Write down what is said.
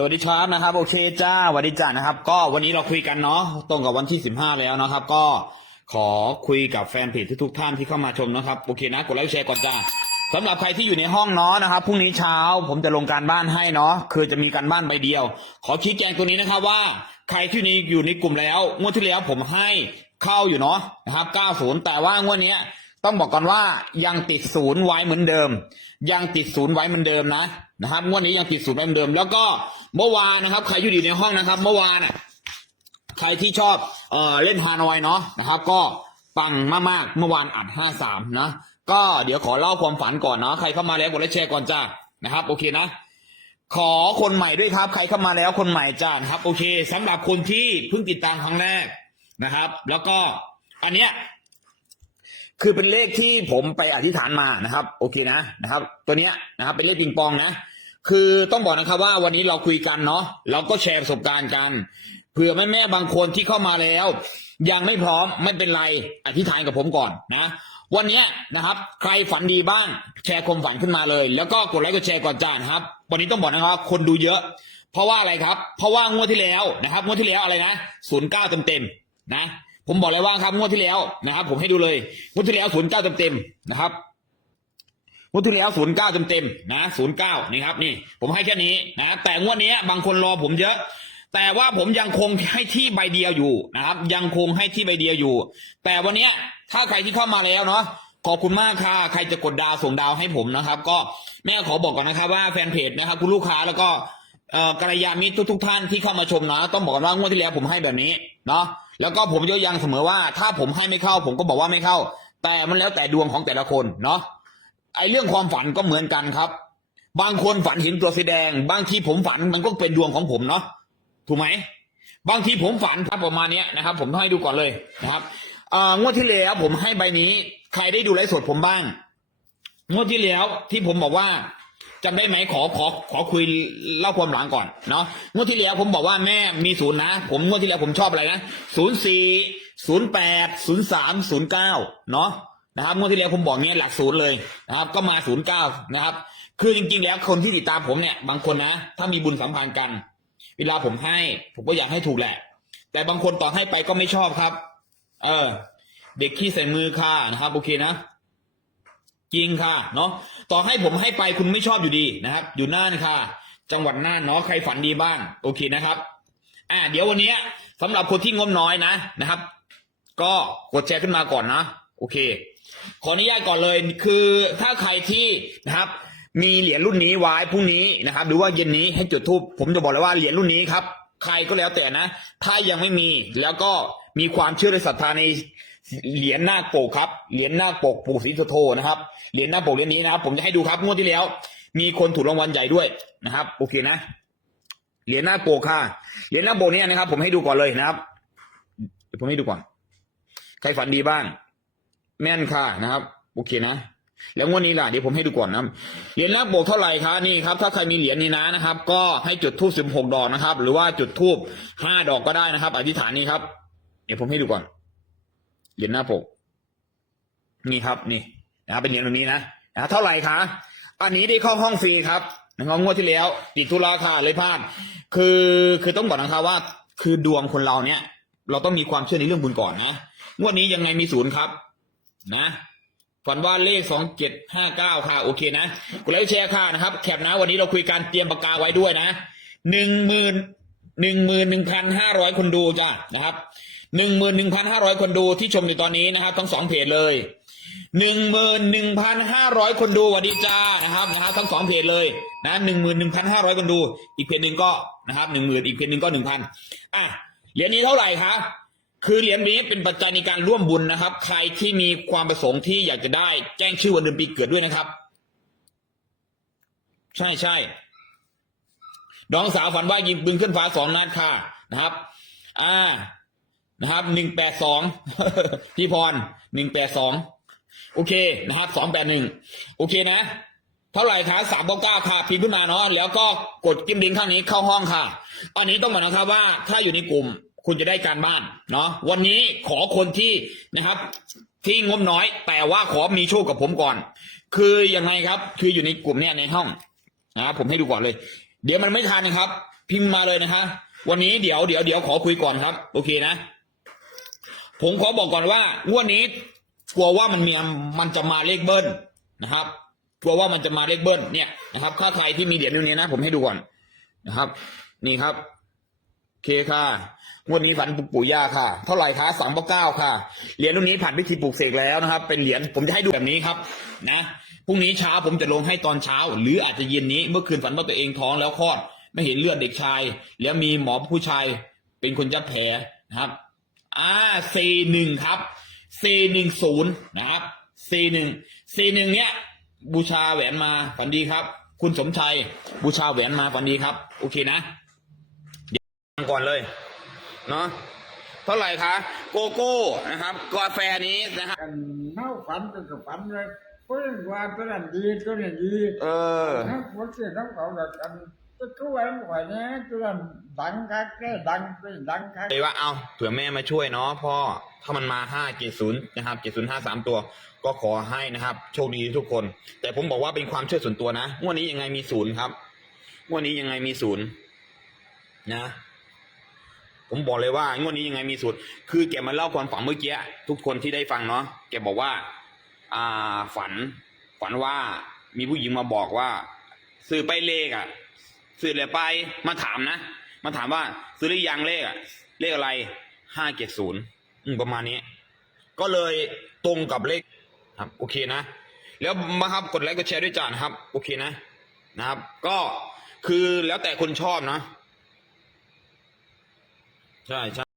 สวัสดีครับนะครับโอเคจ้าสวัสดีจ้านะครับ ก็วันนี้เราคุยกันเนาะตรงกับวันที่สิบห้าแล้วนะครับ ก็ขอคุยกับแฟนเพจทุกท่านที่เข้ามาชมนะครับโอเคนะกดไลค์แชร์ก่อนจ้าสำหรับใครที่อยู่ในห้องเนาะนะครับพรุ่งนี้เช้าผมจะลงการบ้านให้เนาะคือจะมีการบ้านใบเดียว ขอชี้แจงตัวนี้นะครับว่า ใครที่นี้อยู่ในกลุ่มแล้วงวดที่แล้วผมให้เข้าอยู่เนาะนะครับ 90 แต่ว่างวดเนี้ย ต้องบอกก่อนว่ายังติดศูนย์ไว้เหมือนเดิม ยังติดศูนย์ไว้เหมือนเดิมนะนะครับงวดนี้ยังติดศูนย์ไว้เหมือนเดิม แล้วก็เมื่อวานนะครับ ใครอยู่ดีในห้องนะครับ เมื่อวานอะใครที่ชอบเออเล่นฮานอยเนาะนะครับ ก็ปังมากๆเมื่อวานอัดห้าสามนะก็เดี๋ยวขอเล่าความฝันก่อนเนาะใครเข้ามาแล้วกดไลค์แชร์ก่อนจ้านะครับ โอเคนะขอคนใหม่ด้วยครับ ใครเข้ามาแล้วคนใหม่จ้านะครับ โอเคสำหรับคนที่เพิ่งติดตามครั้งแรกนะครับ แล้วก็อันเนี้ย คือเป็นเลขที่ผมไปอธิษฐานมานะครับ โอเคนะนะครับ ตัวเนี้ยนะครับ เป็นเลขปิงปองนะ คือต้องบอกนะครับว่าวันนี้เราคุยกันเนาะเราก็แชร์ประสบการณ์กันเผื่อแม่แม่บางคนที่เข้ามาแล้ว ยังไม่พร้อมไม่เป็นไรอธิษฐานกับผมก่อนนะวันนี้นะครับ ใครฝันดีบ้างแชร์ความฝันขึ้นมาเลย แล้วก็กดไลค์กดแชร์ก่อนจานครับ วันนี้ต้องบอกนะครับ คนดูเยอะ เพราะว่าอะไรครับ เพราะว่างวดที่แล้วนะครับงวดที่แล้วอะไรนะศูนย์เก้าเต็มเต็มๆนะ ผมบอกเลยว่าครับงวดที่แล้วนะครับ ผมให้ดูเลยงวดที่แล้วศูนย์เก้าเต็มเต็มๆนะครับงวดที่แล้วศูนย์เก้าเต็มเต็มๆนะศูนย์เก้านี่ครับ นี่ ผมให้แค่นี้นะแต่งวดนี้บางคนรอผมเยอะ แต่ว่าผมยังคงให้ที่ใบเดียวอยู่นะครับ ยังคงให้ที่ใบเดียวอยู่ แต่วันนี้ถ้าใครที่เข้ามาแล้วเนาะขอบคุณมากค่ะ ใครจะกดดาวส่งดาวให้ผมนะครับ ก็แม่ขอบอกก่อนนะครับ ว่าแฟนเพจนะครับ คุณลูกค้าแล้วก็กัลยาณมิตรทุกๆท่านที่เข้ามาชมนะ ต้องบอกกันว่างวดที่แล้วผมให้แบบนี้ เนาะแล้วก็ผมยกยังเสมอว่า ถ้าผมให้ไม่เข้า ผมก็บอกว่าไม่เข้า แต่มันแล้วแต่ดวงของแต่ละคนเนาะไอเรื่องความฝันก็เหมือนกันครับ บางคนฝันเห็นตัวสีแดง บางทีผมฝันมันก็เป็นดวงของผมเนาะถูกไหมบางทีผมฝันครับประมาณเนี้ยนะครับ ผมให้ดูก่อนเลยนะครับอ่างวดที่แล้วผมให้ใบนี้ ใครได้ดูไลฟ์สดผมบ้าง งวดที่แล้วที่ผมบอกว่า จำได้ไหมขอขอขอคุยเล่าความหลังก่อนเนาะงวดที่แล้วผมบอกว่าแม่มีศูนย์นะ ผมงวดที่แล้วผมชอบอะไรนะศูนย์สี่ศูนย์แปดศูนย์สามศูนย์เก้าเนาะนะครับงวดที่แล้วผมบอกเนี้ยหลักศูนย์เลยนะครับ ก็มาศูนย์เก้านะครับ คือจริง ๆ แล้วคนที่ติดตามผมเนี่ย บางคนนะ ถ้ามีบุญสัมพันธ์กัน เวลาผมให้ ผมก็อยากให้ถูกแหละ แต่บางคนต่อให้ไปก็ไม่ชอบครับ เออ เด็กขี้ใส่มือค่ะนะครับโอเคนะ จริงค่ะเนาะต่อให้ผมให้ไปคุณไม่ชอบอยู่ดีนะครับ อยู่น่านค่ะ จังหวัดน่านเนาะใครฝันดีบ้าง โอเคนะครับ อ่า เดี๋ยววันนี้ยสำหรับคนที่งบน้อยนะนะครับ ก็กดแชร์ขึ้นมาก่อนนะโอเค ขออนุญาตก่อนเลยคือถ้าใครที่นะครับมีเหรียญรุ่นนี้ไว้พรุ่งนี้นะครับ หรือว่าเย็นนี้ให้จุดทูบผมจะบอกเลยว่าเหรียญรุ่นนี้ครับ ใครก็แล้วแต่นะ ถ้ายังไม่มีแล้วก็มีความเชื่อและศรัทธาใน เหรียญหน้าคปกครับ เหรียญหน้าคปกปู่ศรีสุโธนะครับ เหรียญหน้าคปกเหรียญนี้นะครับ ผมจะให้ดูครับงวดที่แล้ว มีคนถูกรางวัลใหญ่ด้วยนะครับ โอเคนะ เหรียญหน้าคปกค่ะ เหรียญหน้าคปกเนี่ยนะครับ ผมให้ดูก่อนเลยนะครับเดี๋ยวผมให้ดูก่อน ใครฝันดีบ้าง แม่นค่ะนะครับ โอเคนะ แล้วงวดนี้ล่ะ เดี๋ยวผมให้ดูก่อนนะเหรียญหนักโบกเท่าไหร่คะนี่ครับ ถ้าใครมีเหรียญนี้นะนะครับ ก็ให้จุดทูบสิบหกดอกนะครับ หรือว่าจุดทูบห้าดอกก็ได้นะครับ อธิษฐานนี้ครับ เดี๋ยวผมให้ดูก่อน เหรียญหน้าปก นี่ครับนี่นะครับเป็นเหรียญแบบนี้นะนะเท่าไหร่คะอันนี้ได้เข้าห้องฟรีครับนะครับงวดที่แล้ว ติดธุระค่ะเลยพลาดคือคือต้องบอกนะครับว่า คือดวงคนเราเนี่ย เราต้องมีความเชื่อในเรื่องบุญก่อนนะงวดนี้ยังไงมีศูนย์ครับ นะฝันว่าเลขสองเจ็ดห้าเก้าค่ะ โอเคนะกดไลค์แชร์ค่ะนะครับ แคปนะ วันนี้เราคุยการเตรียมปากกาไว้ด้วยนะหนึ่งหมื่นหนึ่งหมื่นหนึ่งพันห้าร้อยคนดูจ้ะนะครับ หนึ่งหมื่นหนึ่งพันห้าร้อยคนดูที่ชมอยู่ตอนนี้นะครับทั้งสองเพจเลยหนึ่งหมื่นหนึ่งพันห้าร้อยคนดูวัสดีจ้านะครับนะครับทั้งสองเพจเลยนะหนึ่งหมื่นหนึ่งพันห้าร้อยคนดู อีกเพจหนึ่งก็นะครับหนึ่งหมื่นอีกเพจหนึ่งก็หนึ่งพันอะเหรียญนี้เท่าไหร่คะคือเหรียญนี้เป็นปัจจัยในการร่วมบุญนะครับ ใครที่มีความประสงค์ที่อยากจะได้แจ้งชื่อวันเดือนปีเกิดด้วยนะครับ ใช่ใช่น้องสาวฝันว่ายิงปืนขึ้นฟ้าสองนัดค่ะนะครับ อ่า นะครับหนึ่งแปดสองพี่พรหนึ่งแปดสองโอเคนะครับสองแปดหนึ่งโอเคนะ เท่าไหร่คะสามเก้าค่ะพิมพ์ขึ้นมาเนาะแล้วก็กดจิ้มลิงก์ข้างนี้เข้าห้องค่ะ อันนี้ต้องบอกนะครับว่าถ้าอยู่ในกลุ่มคุณจะได้การบ้านเนาะวันนี้ขอคนที่นะครับ ที่งบน้อย แต่ว่าขอมีโชคกับผมก่อน คือยังไงครับ คืออยู่ในกลุ่มเนี่ยในห้องนะผมให้ดูก่อนเลย เดี๋ยวมันไม่ทันครับ พิมพ์มาเลยนะคะวันนี้เดี๋ยวเดี๋ยวเดี๋ยวขอคุยก่อนครับ โอเคนะ ผมขอบอกก่อนว่างวดนี้กลัวว่ามันมีมันจะมาเลขเบิ้ลนะครับกลัวว่ามันจะมาเลขเบิ้ลเนี่ยนะครับถ้าใครที่มีเหรียญอยู่นี้นะ ผมให้ดูก่อนนะครับ นี่ครับเคค่ะงวดนี้ฝันปลุกปู่ย่าค่ะ เท่าไหร่คะสามเก้าค่ะ เหรียญรุ่นนี้ผ่านพิธีปลูกเสกแล้วนะครับ เป็นเหรียญผมจะให้ดูแบบนี้ครับ นะพรุ่งนี้เช้าผมจะลงให้ตอนเช้า หรืออาจจะเย็นนี้เมื่อคืนฝันว่าตัวเองท้องแล้วคลอด ไม่เห็นเลือดเด็กชาย แล้วมีหมอผู้ชายเป็นคนยัดแผลนะครับ อ่า C หนึ่งครับ C หนึ่งศูนย์นะครับ C หนึ่ง C หนึ่งเนี้ยบูชาแหวนมาฝันดีครับ คุณสมชัย บูชาแหวนมาฝันดีครับ โอเคนะ เดี๋ยวฟังก่อนเลย เนาะเท่าไหร่คะโกโก้นะครับกาแฟนี้นะครับกันเน่าฝันก็กับฝันเลยเพื่อนว่าตัวนั้นดีตัวนี้ดีเออทั้งคนเสียทั้งเขาแบบกัน จะช่วยหน่อยนะตัวนั้นดังคักได้ดังได้ดังคักเลยว่าเอาเผื่อแม่มาช่วยเนาะพ่อถ้ามันมาห้าเจ็ดศูนย์นะครับเจ็ดศูนย์ห้าสามตัว ก็ขอให้นะครับ โชคดีทุกคน แต่ผมบอกว่าเป็นความเชื่อส่วนตัวนะงวดนี้ยังไงมีศูนย์ครับงวดนี้ยังไงมีศูนย์นะผมบอกเลยว่างวดนี้ยังไงมีศูนย์คือแกมาเล่าความฝันเมื่อกี้ทุกคนที่ได้ฟังเนาะ แกบอกว่า อ่าฝัน ฝันว่ามีผู้หญิงมาบอกว่าซื้อไปเลขอะ ซื้ออะไรไปมาถามนะ มาถามว่าซื้อหรือยังเลขอะเลขอะไรห้าเจ็ดศูนย์ประมาณนี้ ก็เลยตรงกับเลขครับ โอเคนะ แล้วมาครับกดไลค์กดแชร์ด้วยจ้านะครับ โอเคนะนะครับ ก็คือแล้วแต่คนชอบนะ ใช่ใช่